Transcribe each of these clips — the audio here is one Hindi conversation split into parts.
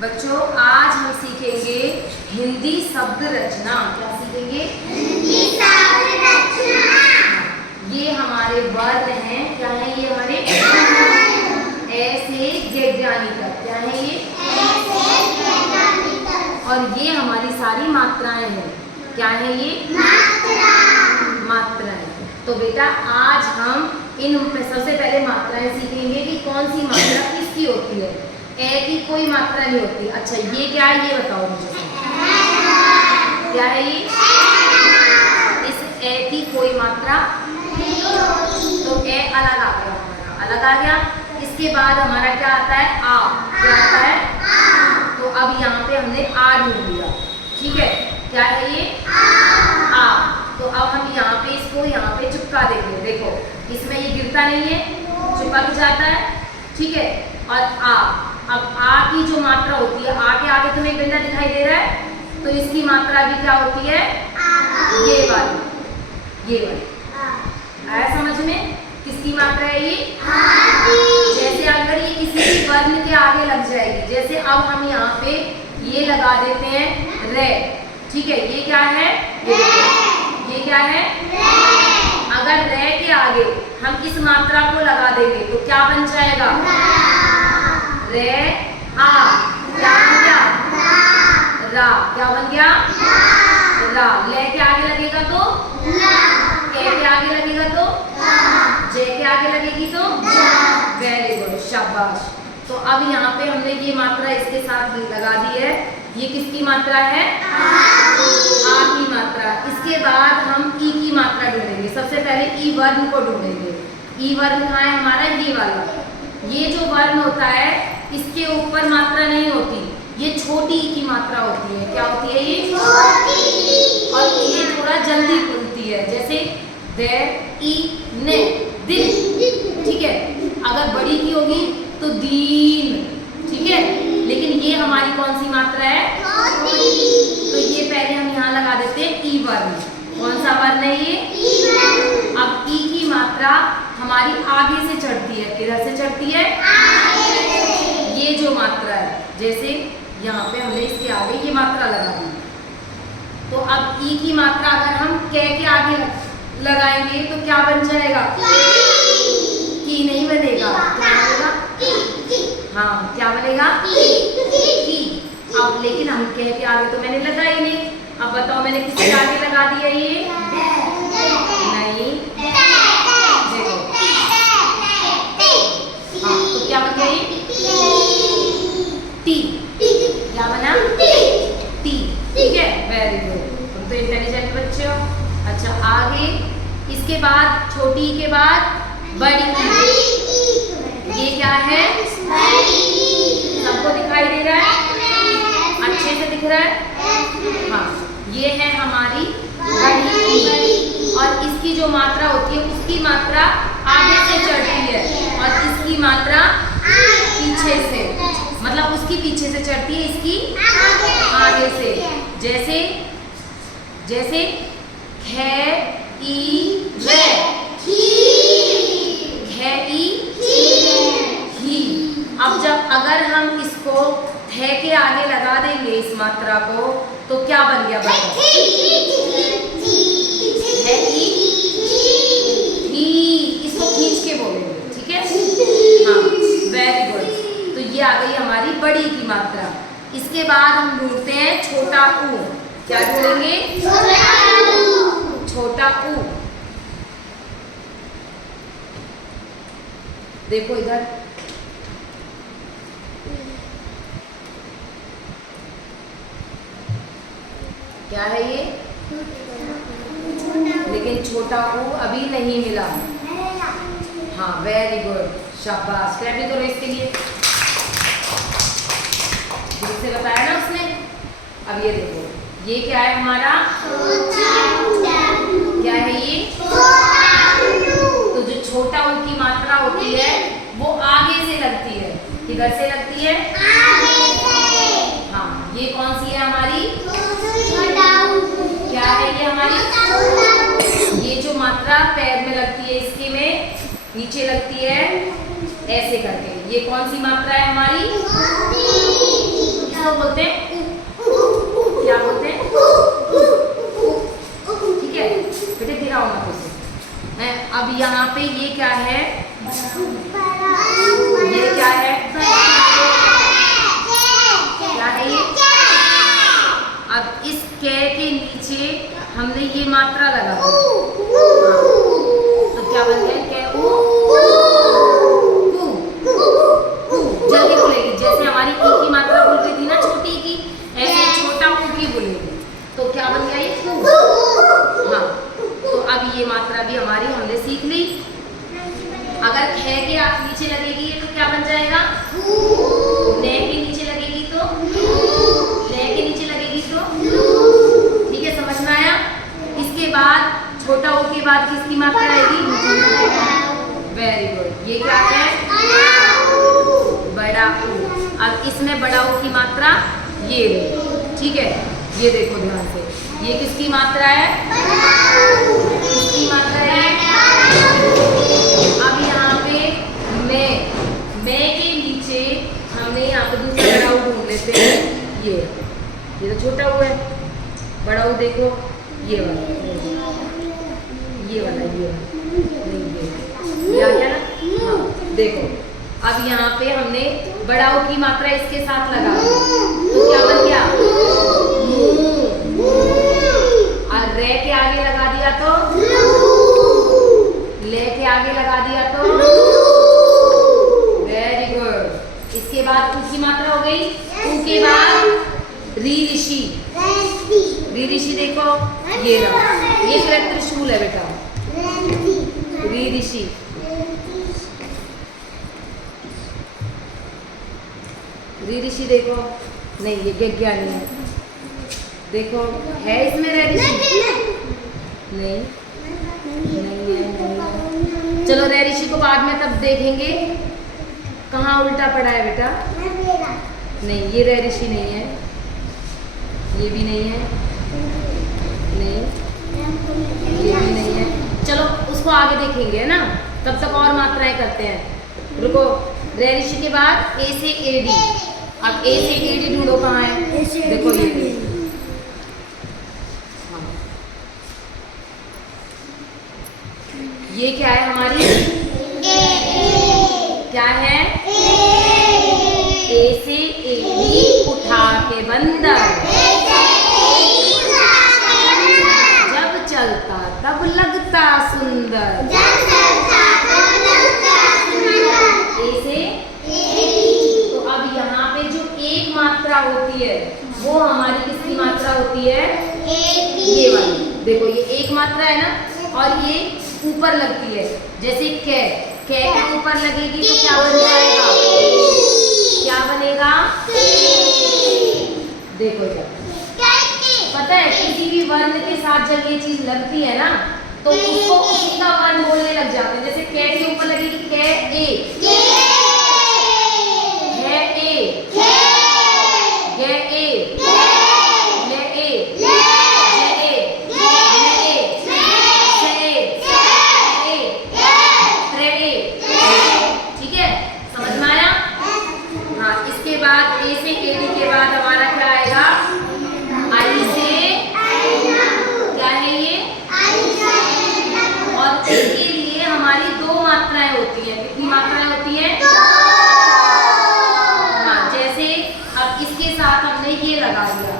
बच्चों आज हम सीखेंगे हिंदी शब्द रचना। क्या सीखेंगे? हिंदी शब्द रचना। ये हमारे वर्ण हैं। क्या है ये हमारे? ऐसे वैज्ञानिक तक। क्या है ये? ऐसे वैज्ञानिक तक। और ये हमारी सारी मात्राएं हैं। क्या है ये? मात्रा। मात्राएं। तो बेटा आज हम इन सबसे पहले मात्राएं सीखेंगे कि कौन सी मात्रा किसकी होती है। ए की कोई मात्रा नहीं होती। अच्छा ये क्या है ये बताओ मुझे। क्या है ये? इस ए की कोई मात्रा नहीं होती। तो ए अलग आ गया, हमारा अलग आ गया। इसके बाद हमारा क्या आता है? आ। क्या आता है? आ। तो अब यहाँ पे हमने आ ढूंढ लिया। ठीक है, क्या है ये? आ। तो अब हम यहाँ पे इसको यहाँ पे चिपका देंगे। देखो इसमें ये गिरता नहीं है, चिपक जाता है। ठीक है, और आ। अब आ की जो मात्रा होती है, आ के आगे तुम्हें बिंदा दिखाई दे रहा है, तो इसकी मात्रा भी क्या होती है? ये वाली, ये वाली। आया समझ में? किसकी मात्रा है ये? जैसे अगर ये किसी भी वर्ण के आगे लग जाएगी, जैसे अब हम यहाँ पे ये लगा देते हैं रे। ठीक है, ये क्या है? ये क्या है? अगर रे के आगे हम इस मात्रा को लगा देंगे तो क्या बन जाएगा? रे आ। क्या बन गया? रा। क्या बन गया? रा। ले के आगे लगेगा तो के आगे लगेगा तो जे के आगे लगेगी तो वेरी गुड, शाबाश। तो अब यहाँ पे हमने ये मात्रा इसके साथ लगा दी है। ये किसकी मात्रा है? आ की मात्रा। इसके बाद हम ई की मात्रा ढूंढेंगे। सबसे पहले ई वर्ण को ढूंढेंगे। ई वर्ण कहाँ है हमारा? ये वाला। ये जो वर्ण होता है इसके ऊपर मात्रा नहीं होती, ये छोटी ई की मात्रा होती है। क्या होती है ये? छोटी। और ये थोड़ा जल्दी खुलती है, जैसे दे ई ने दिन। ठीक है, अगर बड़ी की होगी तो दीन। ठीक है, लेकिन ये हमारी कौन सी मात्रा है? तो ये पहले हम यहाँ लगा देते हैं ई वर्ण। कौन सा वर्ण है ये? अब ई की मात्रा हमारी आगे से चढ़ती है। किधर से चढ़ती है? ये जो मात्रा है, जैसे यहाँ पे हमने इसके आगे ये मात्रा लगा दी, तो अब ई की मात्रा अगर हम के आगे लगाएंगे तो क्या बन जाएगा? की नहीं बनेगा। क्या बनेगा? हाँ, क्या बनेगा? की। अब लेकिन हम के आगे तो मैंने लगा ही नहीं। अब बताओ मैंने किसके आगे लगा दिया ये? नहीं, देखो। हाँ, तो क्या बन गया ये? टी। क्या बना? टी। ठीक है, वेरी गुड, तुम तो इंटेलिजेंट बच्चे हो। अच्छा आगे, इसके बाद छोटी के बाद बड़ी। ये क्या है? सबको दिखाई दे रहा है? अच्छे से दिख रहा है? हाँ, ये है हमारी बड़ी। और इसकी जो मात्रा होती है उसकी मात्रा आगे से चढ़ती है और इसकी मात्रा पीछे से, मतलब उसकी पीछे से चढ़ती है, इसकी आगे से। जैसे जैसे खे ई रे, खे ई ही। अब जब अगर हम इसको थे के आगे लगा देंगे इस मात्रा को तो क्या बन गया? थे ई ही। इसको खींच के बोलेंगे। ठीक है, हाँ, वेरी गुड। तो ये आ गई हमारी बड़ी की मात्रा। इसके बाद हम ढूंढते हैं छोटा ऊ। क्या ढूंढेंगे? छोटा ऊ। देखो इधर, क्या है ये? लेकिन छोटा ऊ अभी नहीं मिला। हाँ, वेरी गुड, शाबाश। क्या भी करो इसके लिए, जिससे बताया ना उसने। अब ये देखो, ये क्या है हमारा? क्या है ये? तो जो छोटा ऊ की मात्रा होती है वो आगे से लगती है। किधर से लगती है? हाँ, ये कौन सी है हमारी? क्या है ये हमारी? ये जो मात्रा पैर में लगती है, इसके में नीचे लगती है ऐसे करके, ये कौन सी मात्रा है हमारी? अब यहाँ पे ये क्या है, ये क्या है, क्या है ये। अब इस कै के नीचे हमने ये मात्रा लगा तो क्या बन गया, कै ऊ कू, जल्दी बोलेगी। जैसे हमारी ई की मात्रा बोल रही थी ना छोटी की, ऐसे छोटा ऊ की बोलेगी तो क्या बन गया ये कू। हाँ, तो अब ये मात्रा भी हमारी हमने सीख ली। अगर खे के आप नीचे लगेगी तो क्या बन जाएगा, ले के नीचे लगेगी तो, ले के नीचे लगेगी तो, ठीक है, समझ में आया। इसके बाद छोटा ओ के बाद किसकी मात्रा आएगी, वेरी गुड, ये क्या है, बड़ा ऊ। अब इसमें बड़ा ऊ की मात्रा ये है, ठीक है, ये देखो ध्यान से, ये किसकी मात्रा है, किसकी मात्रा है। अब यहाँ पे मैं के नीचे हमने यहाँ पे दूसरा बड़ा ऊ ढूंढ लेते हैं, ये तो छोटा ऊ है, बड़ा ऊ देखो ये वाला, ये वाला, ये आ गया ना। हाँ, देखो अब यहाँ पे हमने बड़ा ऊ की मात्रा इसके साथ लगा तो क्या बन गया, और रे के आगे लगा दिया तो, ले के आगे लगा दिया तो, वेरी गुड। इसके बाद ऊ की मात्रा हो गई, ऊ के बाद री ऋषि, री ऋषि देखो ये रहा, ये फिर त्रिशूल है बेटा, री ऋषि, री ऋषि देखो, नहीं ये ज्ञानी है, देखो है इसमें रे ऋषि, नहीं नहीं है, चलो रे ऋषि को बाद में तब देखेंगे, कहाँ उल्टा पड़ा है बेटा, नहीं ये रे ऋषि नहीं है, ये भी नहीं है, नहीं ये भी नहीं है, चलो उसको आगे देखेंगे है ना, तब तक और मात्राएं करते हैं। रुको, रे ऋषि के बाद ए से ए डी, अब ए से ए डी ढूंढो कहाँ है, देखो ये, हाँ, ये क्या है हमारी, क्या है, ए से ए डी उठा के बंदर, जब चलता तब लगता सुंदर, ऐसे। तो अब यहाँ पे जो एक मात्रा होती है वो हमारी किसकी मात्रा होती है, ये वाली, देखो ये एक मात्रा है ना, और ये ऊपर लगती है, जैसे कै के ऊपर लगेगी तो क्या बन जाएगा, क्या बनेगा, देखो जब पता है किसी भी वर्ण के साथ जब ये चीज लगती है ना तो उसको उसी का वर्ण बोलने लग जाते हैं। जैसे कै के ऊपर लगेगी कै ए, है ए, गे ए, ले ए, जे ए, ले ए, से ए, त्रे ए, ठीक है, समझ में आया। हाँ, इसके बाद ए से ए डी के बाद हमारा क्या आएगा, आई से, क्या है ये, और इसके लिए हमारी दो मात्राएं होती है, कितनी मात्राएं होती है, हाँ, जैसे अब इसके साथ हमने ये लगा दिया,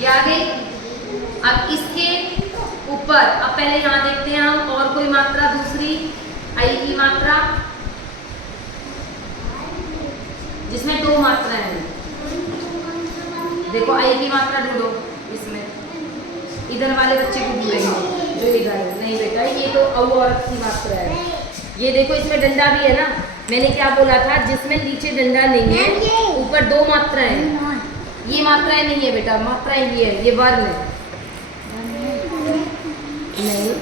ये आ गई। अब इसके ऊपर अब पहले यहाँ देखते हैं हम और कोई मात्रा दूसरी, आई की मात्रा जिसमें दो मात्राएं हैं, देखो आई की मात्रा ढूंढो, इसमें इधर वाले बच्चे को ढूंढेंगे जो इधर है, नहीं बेटा ये तो औ औरत की मात्रा है, ये देखो इसमें डंडा भी है ना, मैंने क्या बोला था, जिसमें नीचे डंडा नहीं है ऊपर दो मात्राएं हैं, ये मात्राएं नहीं है बेटा, मात्राएं ये है, ये वर्ण है, नहीं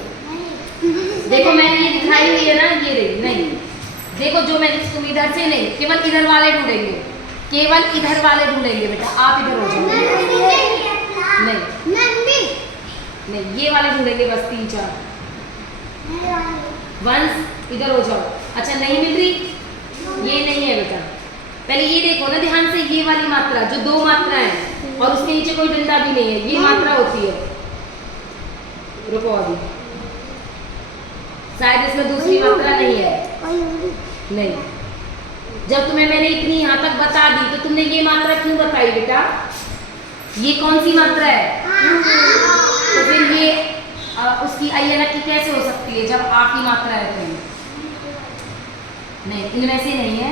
देखो मैंने ये दिखाई हुई है ना, ये रही, नहीं देखो जो मैंने, तुम इधर से नहीं, केवल इधर वाले ढूंढेंगे, केवल इधर वाले ढूंढेंगे बेटा, आप इधर हो जाओ, नहीं ये वाले ढूंढेंगे बस, 3 4 वंस इधर हो जाओ। अच्छा नहीं मिल रही, ये नहीं है बेटा, पहले ये देखो ना ध्यान से, ये वाली मात्रा जो दो मात्रा है और उसके नीचे कोई डंडा भी नहीं है, ये मात्रा होती है, रुको अभी, शायद इसमें दूसरी मात्रा नहीं है। नहीं, जब तुम्हें मैंने इतनी यहाँ तक बता दी तो तुमने ये मात्रा क्यों बताई बेटा? ये कौन सी मात्रा है? तो फिर ये उसकी अय्यनक की कैसे हो सकती है जब आ की मात्रा है? तो नहीं, इनमें से नहीं है,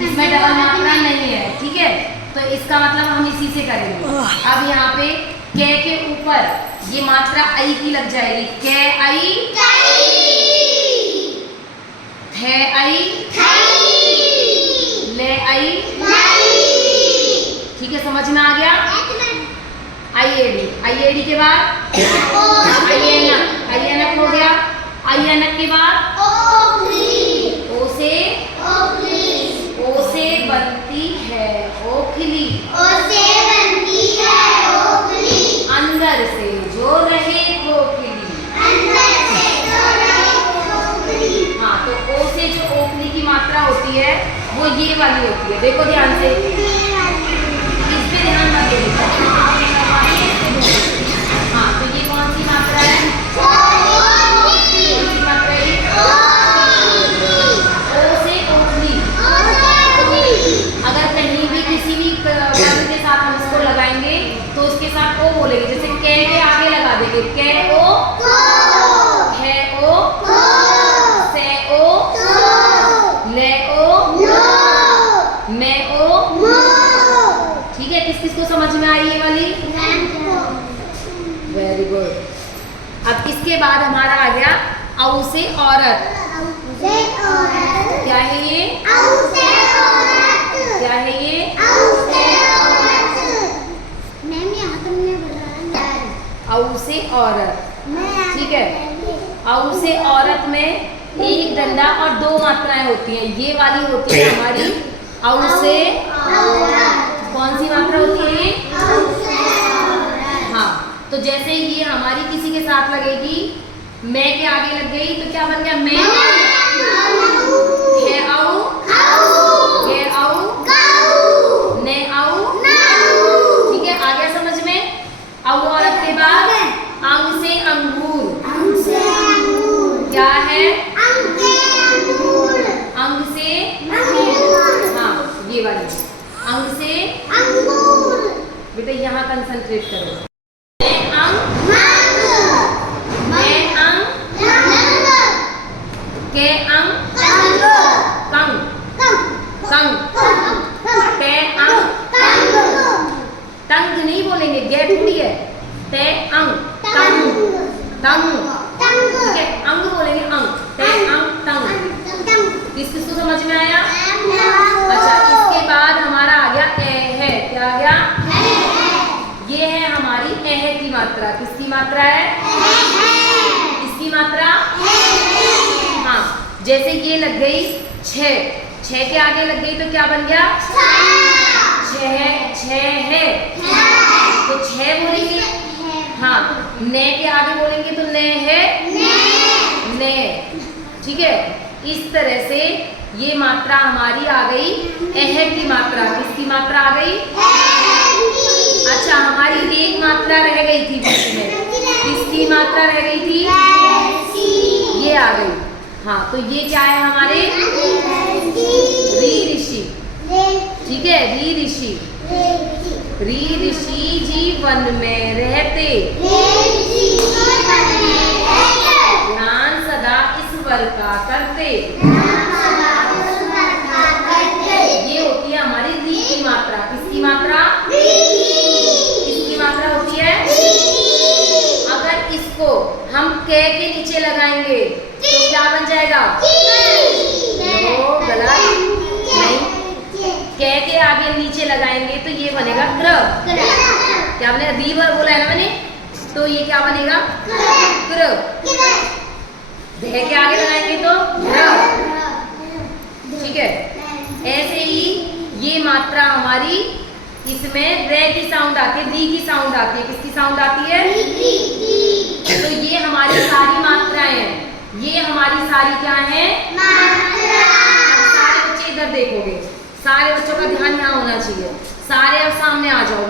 इसमें डबल मात्रा नहीं है, ठीक है। तो इसका मतलब हम इसी से करेंगे। अब यहाँ पे कै के ऊपर ये मात्रा आई की लग जाएगी, कै आई, थे आई, ले आई, ठीक है, समझ में आ गया? आईएडी के बाद अय्यनक हो गया। अय्यनक के बाद ओ से बनती है ओखली, अंदर से जो रहे खोखली। हाँ, तो ओ से जो ओखली की मात्रा होती है वो ये वाली होती है। देखो ध्यान से, इस पे ध्यान मत देना। हाँ, तो ये कौन सी मात्रा है? कौन सी मात्रा है? ओ से ओखली। अगर कहीं भी किसी भी वर्ण के साथ हम इसको लगाएंगे तो उसके साथ ओ बोलेंगे। जैसे कै के आगे लगा देंगे, कै ओ, है ओ, से ओ, ले ओ, मैं ओ, ठीक है। किस किस को समझ में आई ये वाली? Very good. अब इसके बाद हमारा आ गया औ से औरत। क्या है ये? क्या है ये? औ से औरत, ठीक है। औ से औरत में एक डंडा और दो मात्राएं होती हैं। ये वाली होती है हमारी औ से, कौन सी मात्रा होती है? हाँ, तो जैसे ये हमारी किसी के साथ लगेगी, मैं के आगे लग गई तो क्या बन गया? मैं। है औ, ये औ, ने औ, ठीक है, आ गया समझ में? औ औरत के बाद अंग से अंगूर। क्या है? अंग से, हाँ, ये वाली अंग से। बेटा यहाँ कंसंट्रेट करो। मैं अंग, मैं अंग, के अंग, कंग, कंग, ते अंग, तंग नहीं बोलेंगे, गे थोड़ी है। ते अंग, तंग, तंग, ठीक है, अंग बोलेंगे, अंग, ते अंग, तंग। किसको समझ में आया? अच्छा, इसके बाद हमारा आ गया ए है। क्या आ गया? ये है हमारी एह की मात्रा। किसकी मात्रा है? इसकी मात्रा, हाँ, जैसे ये लग गई छह, छह के आगे लग गई तो क्या बन गया? छह, छह है तो छह बोलेंगे। हाँ, ने के आगे बोलेंगे तो ने है, ने, ठीक है। इस तरह से ये मात्रा हमारी आ गई एह की मात्रा। किसकी मात्रा आ गई? अच्छा, हमारी एक मात्रा रह गई थी बीच में। किसकी मात्रा रह गई थी? ये आ गई। हाँ, तो ये क्या है हमारे? री ऋषि, ठीक है, री ऋषि। री ऋषि जीवन में रहते, ध्यान सदा ईश्वर का करते। ये होती है हमारी री की मात्रा। किसकी मात्रा? इसकी मात्रा होती है। अगर इसको हम कै के नीचे लगाएंगे तो क्या बन जाएगा? नो, गलत। नहीं, कै के आगे नीचे लगाएंगे तो ये बनेगा क्र। क्या बनेगा? री बार बोला है ना मैंने, तो ये क्या बनेगा? क्र। धे के आगे लगाएंगे तो ध्र, ठीक है। ऐसे ही ये मात्रा हमारी, इसमें रे की साउंड आती है, दी की साउंड आती है। किसकी साउंड आती है? तो ये हमारी सारी मात्राएं हैं। ये हमारी सारी क्या है? सारे बच्चे इधर देखोगे, सारे बच्चों का ध्यान यहाँ होना चाहिए। सारे अब सामने आ जाओ।